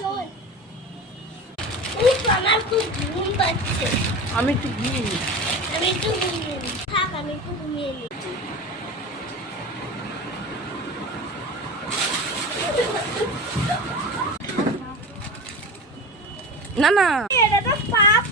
চল আমার খুব ঘুম পাচ্ছে। আমি একটু ঘুমিয়ে নিই। আমি একটু ঘুমিয়ে নিই। থাক আমি একটু ঘুমিয়ে নিই। না না এটা তো পাপ